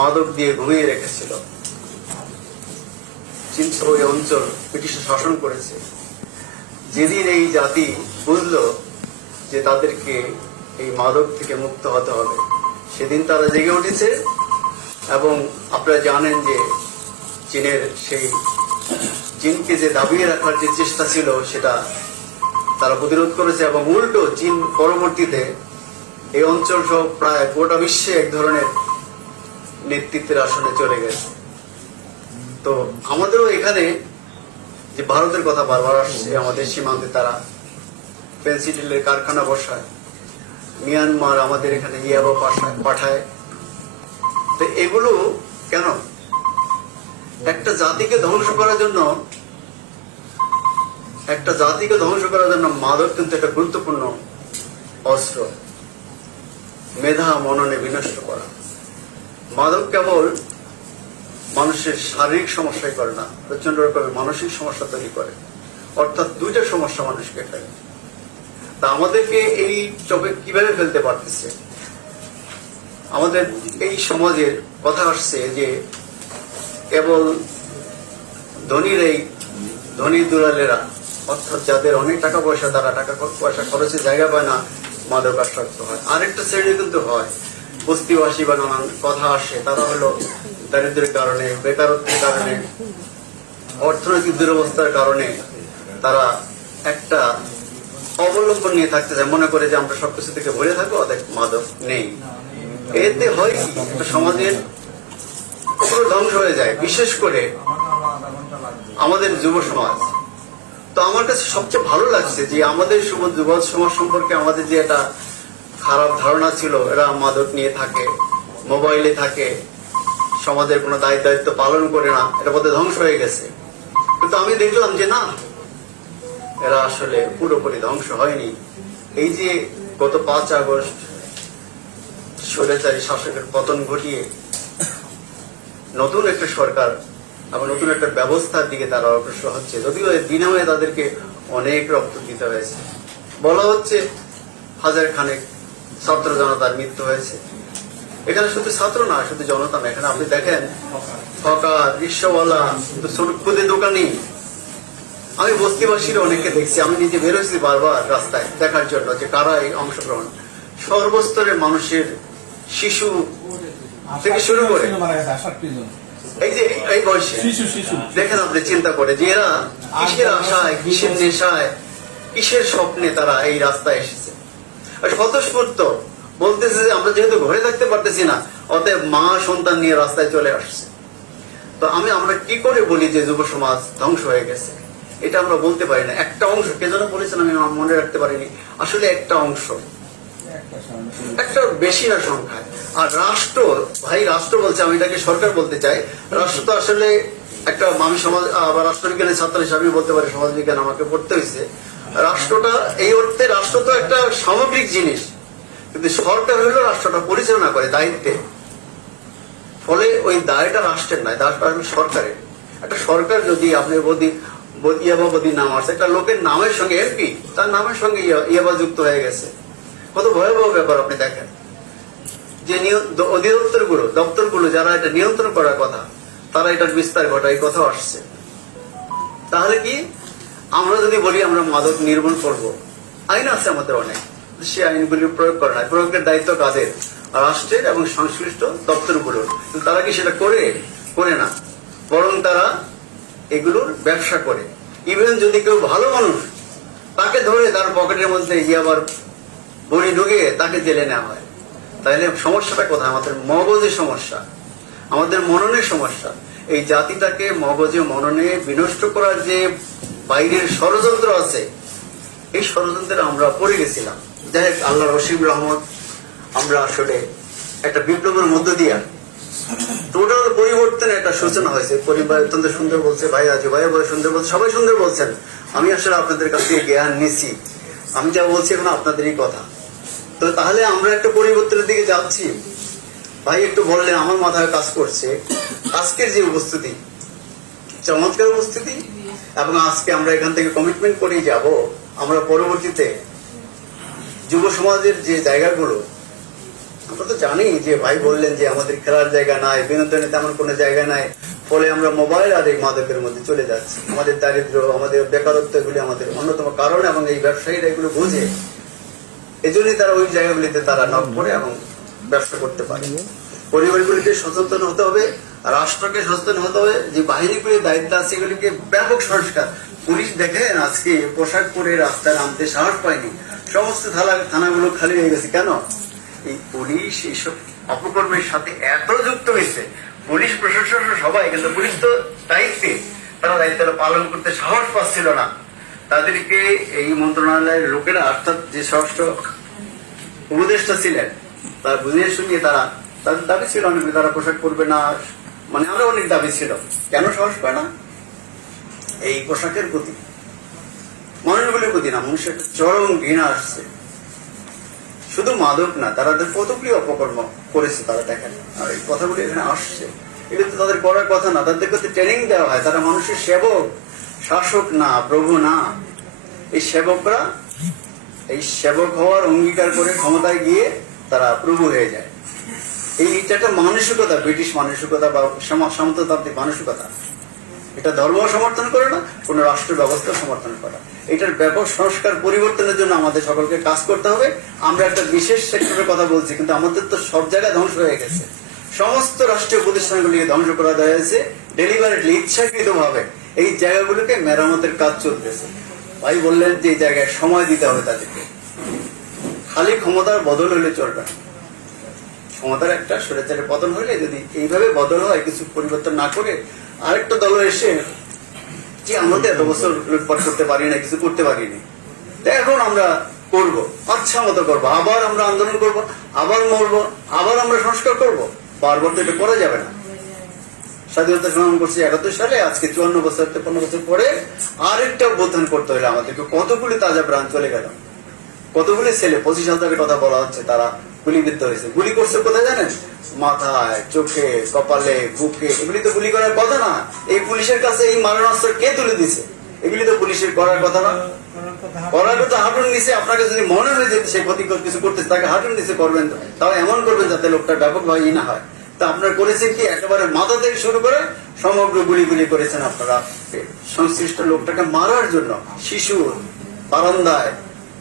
মাদক দিয়ে ঘুমিয়ে রেখেছিল। অঞ্চল ব্রিটিশ শাসন করেছে। যেদিন এই জাতি বুঝলো যে তাদেরকে এই মাদক থেকে মুক্ত হতে হবে, সেদিন তারা জেগে উঠেছে এবং আপনারা জানেন যে চীনের সেই চীনকে যে দাবিয়ে রাখার যে চেষ্টা ছিল, সেটা তারা প্রতিরোধ করেছে এবং উল্টো চীন পরবর্তীতে এই অঞ্চল সহ প্রায় গোটা বিশ্বে এক ধরনের নেতৃত্বের আসনে চলে গেছে। তো আমাদেরও এখানে যে ভারতের কথা বারবার আসছে, আমাদের সীমান্তে তারা পেন্সিডিলের কারখানা বসায়, মিয়ানমার আমাদের এখানে ইয়াবা পাঠায় পাঠায়। তো এগুলো কেন? একটা জাতিকে ধ্বংস করার জন্য, একটা জাতিকে ধ্বংস করার জন্য মাদক কিন্তু একটা গুরুত্বপূর্ণ অস্ত্র, মেধা মননে বিনষ্ট করা। মাদক কেবল মানুষের শারীরিক সমস্যাই করে না প্রচণ্ড রকমের মানসিক সমস্যা তৈরি করে। অর্থাৎ দুইটা সমস্যা মানুষকে ফেলে তা আমাদেরকে এই চপে কীভাবে ফেলতে পারতেছে? আমাদের এই সমাজের কথা আসছে যে কেবল ধনীর এই ধনী দুলালেরা, অর্থাৎ যাদের অনেক টাকা পয়সা, তারা টাকা পয়সা খরচে জায়গা পায় না মাদক আসক্ত হয়। আরেকটা শ্রেণি কিন্তু হয়। বস্তিবাসী বা নানান কথা আসে, তারা হলো দারিদ্রের কারণে, বেকারত্বের কারণে, অর্থনৈতিক দুরবস্থার কারণে তারা একটা অবলম্বন নিয়ে থাকতে চায়। মনে করে যে আমরা সবকিছু থেকে ভরে থাকব অনেক মাদক নেই। এতে হয় কি? সমাজের পুরো ধ্বংস হয়ে যায়। বিশেষ করে আমাদের যুব সমাজ। তো আমার কাছে সবচেয়ে ভালো লাগছে যে আমাদের যুব সমাজ সম্পর্কে আমাদের যে একটা খারাপ ধারণা ছিল, এরা মাদক নিয়ে থাকে, মোবাইলে থাকে, সমাজের কোনো দায়িত্ব দায়িত্ব পালন করে না, এটা বোধহয় ধ্বংস হয়ে গেছে। কিন্তু আমি দেখলাম যে না, এরা আসলে পুরোপুরি ধ্বংস হয়নি। এই যে গত পাঁচ আগস্ট স্বৈরাচারী শাসকের পতন ঘটিয়ে নতুন একটা সরকার এবং নতুন একটা ব্যবস্থার দিকে তারা অগ্রসর হচ্ছে, যদিও এর বিনিময়ে তাদেরকে অনেক রক্ত দিতে হয়েছে। বলা হচ্ছে হাজার খানেক ছাত্র জনতার মৃত্যু হয়েছে। এখানে শুধু ছাত্র না শুধু জনতা না এখানে আপনি দেখেন হকার রিক্সাওয়ালা খুদে দোকানি। আমি বস্তিবাসীর অনেককে দেখছি আমি নিজে বেরোচ্ছি বারবার রাস্তায় দেখার জন্য যে কারা এই অংশগ্রহণ। সর্বস্তরের মানুষের শিশু থেকে শুরু করে এই যে এই বয়সে দেখেন আপনি চিন্তা করে যে এরা কিসের আশায় কিসের নেশায় কিসের স্বপ্নে তারা এই রাস্তায় এসেছে। স্বতঃস্ফূর্ত বলতেছে যে আমরা যেহেতু ঘরে থাকতে পারতেছি না, অতএব মা সন্তান নিয়ে রাস্তায় চলে আসছে। তো আমি, আমরা কি করে বলি যে যুব সমাজ ধ্বংস হয়ে গেছে? এটা আমরা বলতে পারি না। একটা অংশ, কে যেন বলেছেন আমি মনে রাখতে পারিনি। আসলে একটা অংশ। একটা বেশি না সংখ্যায়। আর রাষ্ট্র, ভাই, রাষ্ট্র বলছে, আমি এটাকে সরকার বলতে চাই। রাষ্ট্র তো আসলে একটা আমি সমাজ আবার রাষ্ট্রবিজ্ঞানের ছাত্র হিসাবে বলতে পারি সমাজ বিজ্ঞান আমাকে পড়তে হয়েছে। রাষ্ট্রটা, এই অর্থে রাষ্ট্র তো একটা সামগ্রিক জিনিস। কিন্তু সরকার হলো রাষ্ট্রটা পরিচালনা করে, দায়িত্বে। ফলে ওই দায়টা রাষ্ট্রের নয়, দায়টা সরকারের। একটা সরকার যদি আপনি বদি ইয়াবাবদি নাম আছে, একটা লোকের নামের সঙ্গে এমপি তার নামের সঙ্গে ইয়াবা যুক্ত হয়ে গেছে। কত ভয়াবহ ব্যাপার আপনি দেখেন। যে অধিদপ্তরগুলো দপ্তরগুলো যারা এটা নিয়ন্ত্রণ করার কথা তারা এটার বিস্তার ঘটায় কথা আসছে। তাহলে কি? আমরা যদি বলি আমরা মাদক নির্মূল করব, আইন আছে আমাদের অনেক। সে আইনগুলি প্রয়োগ করে না। প্রয়োগের দায়িত্ব কাদের? রাষ্ট্রের এবং সংশ্লিষ্ট দপ্তরগুলোর। তারা কি সেটা করে? করে না। বরং তারা এগুলোর ব্যবসা করে। ইভেন যদি কেউ ভালো মানুষ, তাকে ধরে তার পকেটের মধ্যে গিয়ে আবার বড়ি ঢুকে তাকে জেলে নেওয়া হয়। তাহলে সমস্যাটা কোথায়? আমাদের মগজের সমস্যা। আমাদের মননের সমস্যা। এই জাতিটাকে মগজে মননে বিনষ্ট করার যে বাইরের ষড়যন্ত্র আছে, এই ষড়যন্ত্রে আমরা পড়ে গেছিলাম। যাই হোক, আল্লাহ রশিম রহমত, আমরা আসলে একটা বিপ্লবের মধ্য দিয়া টোটাল পরিবর্তনের একটা সূচনা হয়েছে। পরিবার অত্যন্ত সুন্দর বলছে, ভাই আছে ভাই ভাই সুন্দর বলছে, সবাই সুন্দর বলছেন। আমি আসলে আপনাদের কাছ থেকে জ্ঞান নিছি আমি যা বলছি এখন আপনাদেরই কথা। তো তাহলে আমরা একটা পরিবর্তনের দিকে যাচ্ছি। ভাই, একটু বললেন আমার মাথায় কাজ করছে। আজকের যে উপস্থিতি, চমৎকার উপস্থিতি, এবং আজকে আমরা এখান থেকে কমিটমেন্ট করেই যাব। আমরা পরবর্তীতে যুব সমাজের যে জায়গাগুলো, আমরা তো জানি যে ভাই বললেন যে আমাদের খেলার জায়গা নাই, বিনোদনে তেমন কোনো জায়গা নাই, ফলে আমরা মোবাইল আর এই মাদকের মধ্যে চলে যাচ্ছি। আমাদের দারিদ্র, আমাদের বেকারত্ব এগুলি আমাদের অন্যতম কারণ, এবং এই ব্যবসায়ীরা এগুলো বোঝে। এজন্যই তারা ওই জায়গাগুলিতে তারা নক করে এবং ব্যবসা করতে পারে। পরিবারগুলিকে সচেতন হতে হবে, রাষ্ট্রকে সচেতন হতে হবে যে বাহিনীগুলির দায়িত্ব আছে, এগুলিকে ব্যাপক সংস্কার। পুলিশ দেখেন আজকে পোশাক পরে রাস্তায় নামতে সাহস পায়নি। সমস্ত থানা থানাগুলো খালি হয়ে গেছে। কেন? এই পুলিশ এইসব অপকর্মের সাথে এত যুক্ত হয়েছে। পুলিশ প্রশাসন সবাই, কিন্তু পুলিশ তো দায়িত্বে। তারা দায়িত্বটা পালন করতে সাহস পাচ্ছিল না। তাদেরকে এই মন্ত্রণালয়ের লোকেরা, অর্থাৎ যে ষষ্ঠ উপদেষ্টা ছিলেন তার বুঝিয়ে শুনিয়ে তারা তাদের দাবি ছিল অনেক তারা পোশাক পরবে না মানে আরও অনেক দাবি ছিল। কেন সাহস পায় না? এই পোশাকের প্রতি। মানুষগুলির প্রতি না, মানুষের চরম ঘৃণা আসছে। শুধু মাদক না, তারা তাদের কতগুলি অপকর্ম করেছে, তারা দেখেন। আর এই কথাগুলি এখানে আসছে। এটা তো তাদের করার কথা না তাদেরকে তো ট্রেনিং দেওয়া হয়। তারা মানুষের সেবক, শাসক না, প্রভু না। এই সেবকরা, এই সেবক হওয়ার অঙ্গীকার করে ক্ষমতায় গিয়ে তারা প্রভু হয়ে যায়। এই এটা একটা মানসিকতা, ব্রিটিশ মানসিকতা বা সম- সামন্ততান্ত্রিক মানসিকতা। এটা ধর্ম সমর্থন করে না, কোন রাষ্ট্র ব্যবস্থা সমর্থন করা এটার ব্যাপক সংস্কার পরিবর্তনের জন্য আমাদের সকলকে কাজ করতে হবে। আমরা একটা বিশেষ সেক্টরের কথা বলছি, কিন্তু আমাদের তো সব জায়গায় ধ্বংস হয়ে গেছে। সমস্ত রাষ্ট্রীয় প্রতিষ্ঠানগুলিকে ধ্বংস করা হয়েছে ডেলিভারিটলি ইচ্ছাকৃত ভাবে এই জায়গাগুলোকে মেরামতের কাজ চলতেছে। ভাই বললেন যে এই জায়গায় সময় দিতে হবে তাদেরকে। খালি ক্ষমতার বদল হলে চলবে। ক্ষমতার একটা স্বৈরাচারের পতন হলে যদি এইভাবে বদল হয়, কিছু পরিবর্তন না করে আরেকটা দল এসে, যে আমরা তো এত বছর লুটপাট করতে পারি না, কিছু করতে পারিনি এখন আমরা করব আচ্ছা মতো করব। আবার আমরা আন্দোলন করব, আবার মরবো, আবার আমরা সংস্কার করব। বারবার তো এটা করা যাবে না। স্বাধীনতা সংগ্রাম করছি একাত্তর সালে, আজকে চুয়ান্ন বছর তেপান্ন বছর পরে আরেকটা অভ্যুত্থান করতে হলে আমাদেরকে কতগুলি তাজা প্রাণ চলে গেল। কতগুলি ছেলে, পঁচিশ হাজারের কথা বলা হচ্ছে, তারা গুলিবিদ্ধ হয়েছে। গুলি করছে কোথায় জানেন? মাথায়, চোখে, কপালে, বুকে। এগুলি তো গুলি করার কথা না। এই পুলিশের কাছে এই মারণাস্ত্র কে তুলে দিছে এগুলি তো পুলিশের করার কথা না। করার কথা হাঁটুন নিচে আপনাকে যদি মনে হয় যে সে ক্ষতিকর কিছু করতেছে, তাকে হাঁটুন নিচে করবেন। তাও এমন করবেন যাতে লোকটা ব্যাপকভাবে ই না হয়। তা আপনার করেছেন কি? একেবারে মাথা থেকে শুরু করে সমগ্র গুলি গুলি করেছেন আপনারা। সংশ্লিষ্ট লোকটাকে মারার জন্য শিশু বারান্দায়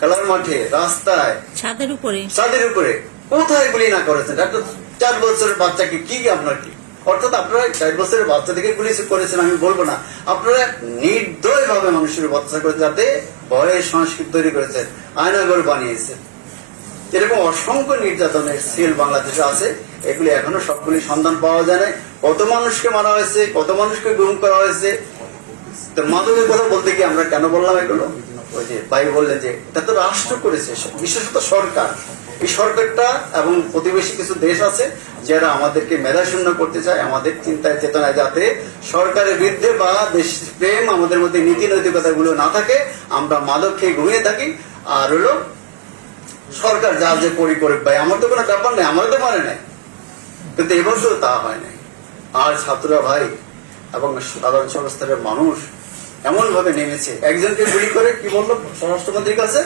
খেলার মাঠে রাস্তায়। ছাদের উপরে। ছাদের উপরে। কোথায় গুলি না করেছেন একটা চার বছরের বাচ্চাকে কি আপনার কি? অর্থাৎ আপনারা চার বছরের বাচ্চা থেকে গুলি করেছেন আমি বলব না। আপনারা নির্দয় ভাবে মানুষের বাচ্চা করে যাতে ভয়ের সংস্কৃতি তৈরি করেছেন আয়নাগর বানিয়েছেন। এরকম অসংখ্য নির্যাতনের সেল বাংলাদেশে আছে। এগুলি এখনও সবগুলি সন্ধান পাওয়া যায় না কত মানুষকে মারা হয়েছে কত মানুষকে গুম করা হয়েছে। তো মাদকের কথা বলতে গিয়ে আমরা কেন বললাম এগুলো? ওই যে ভাই বললেন যে, এটা তো রাষ্ট্র করেছে, বিশেষত সরকার। এই সরকারটা এবং প্রতিবেশী কিছু দেশ আছে যারা আমাদেরকে মেধাশূন্য করতে চায়, আমাদের চিন্তায়, চেতনায় যাতে সরকারের বিরুদ্ধে বা দেশ প্রেম, আমাদের মধ্যে নীতি নৈতিকতা গুলো না থাকে, আমরা মাদক খেয়ে ঘুমিয়ে থাকি। আর হলো, সরকার যা যে করি করে ভাই, আমার তো কোনো ব্যাপার নেই আমার তো মানে নাই। কিন্তু এবছর তা হয় নাই। আর ছাত্ররা ভাই, এবং সাধারণ সংস্থার মানুষ এমন ভাবে নেমেছে। একজনকে গুলি করে কি বলল? স্বরাষ্ট্রমন্ত্রীর কাছে?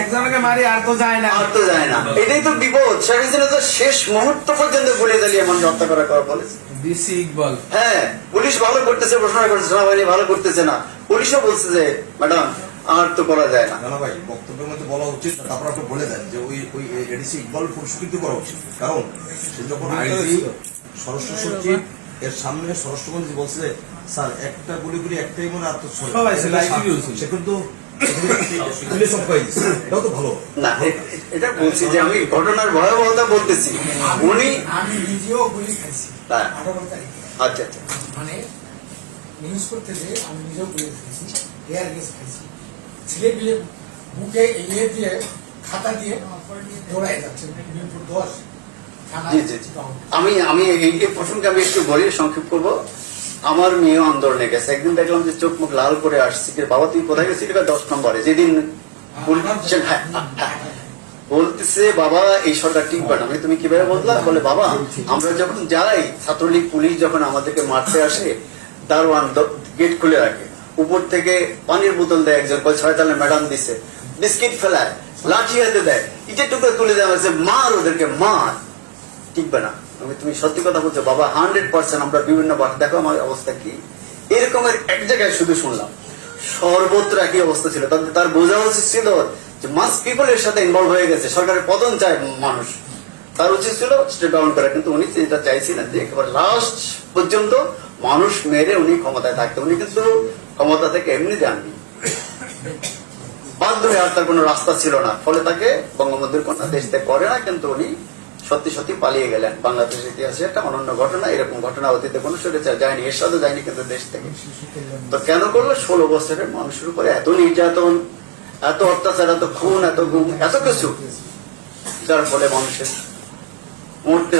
একজনকে মারি আর তো যায় না। আর তো যায় না। এটাই তো বিপদ। শেখ হাসিনা তো শেষ মুহূর্ত পর্যন্ত গুলি চালিয়ে মানুষ হত্যা করা করা বলেছে। ডিসি ইকবাল। হ্যাঁ পুলিশ ভালো করতেছে ঘোষণা করতেছে সেনাবাহিনী ভালো করতেছে না। পুলিশও বলছে যে ম্যাডাম আর তো করা যায় না। না না ভাই বক্তব্যের মধ্যে বলা উচিত না তারপর আপনি বলে দেন যে ওই ওই এডিসি ইকবাল পুরস্কৃত করা উচিত। কারণ সে যখন আইজি স্বরাষ্ট্র সচিব এর সামনে স্বরাষ্ট্রমন্ত্রী বলছে যে, স্যার একটা গুলি গুলি একটাই মনে। সে কিন্তু এটা বলছি যে আমি ঘটনার ভয়াবহতা বলতেছি। উনি আমি নিজেও গুলি খাইছি। হ্যাঁ। আচ্ছা আচ্ছা। মানে নিউজ করতে যে আমি নিজেও গুলি খাইছি এয়ার গ্যাস খাইছি। ছেলে পিলে বুকে ইয়ে দিয়ে খাতা দিয়ে দৌড়াই যাচ্ছে। দশ। আমি আমি এই এই প্রসঙ্গে আমি একটু বলি সংক্ষেপ করব। আমার মেয়েও আন্দোলনে গেছে। একদিন দেখলাম যে চোখ মুখ লাল করে আসছে বাবা তুই কোথায় গেছিলি দশ নম্বরে। যেদিন হ্যাঁ, হ্যাঁ, হ্যাঁ। বলতেছে বাবা এই সরকার টিকবে না। তুমি কীভাবে বললা? বলে বাবা আমরা যখন যাই ছাত্রলীগ পুলিশ যখন আমাদেরকে মারতে আসে দারোয়ান গেট খুলে রাখে। উপর থেকে পানির বোতল দেয় একজন ছয় তালে ম্যাডাম দিছে বিস্কিট ফেলায় লাঠি হাতে দেয় ইটের টুকরো তুলে দেওয়া হয়েছে মার ওদেরকে মার। টিকবে না। আমি তুমি সত্যি কথা বলছো, বাবা হান্ড্রেড পার্সেন্ট আমরা বিভিন্ন দেখো আমার অবস্থা কি। এরকমের এক জায়গায় শুধু শুনলাম, সর্বত্র একই অবস্থা ছিল। তার বোঝা উচিত ছিল যে মাস পিপলের সাথে ইনভলভ হয়ে গেছে, সরকারের পতন চায় মানুষ। তার উচিত ছিল স্টেপ ডাউন করা, কিন্তু উনি যেটা চাইছিলেন যে একেবারে লাস্ট পর্যন্ত মানুষ মেরে উনি ক্ষমতায় থাকতে। উনি কিন্তু ক্ষমতা থেকে এমনি যাননি। বাধ্য হয়ে আর তার কোনো রাস্তা ছিল না। ফলে তাকে বঙ্গবন্ধুর কন্যা দেশ ত্যাগ করে না, কিন্তু উনি সত্যি সত্যি পালিয়ে গেলেন। বাংলাদেশের ইতিহাসে একটা অনন্য ঘটনা, এরকম ঘটনা অতীতে কোনো সরেছে যায়নি, এর সাথে যায়নি কিন্তু দেশ থেকে। তো কেন করল? ষোলো বছরের মানুষের উপরে এত নির্যাতন, এত অত্যাচার, এত খুন, এত গুম, এত কিছু, যার ফলে মানুষের মরতে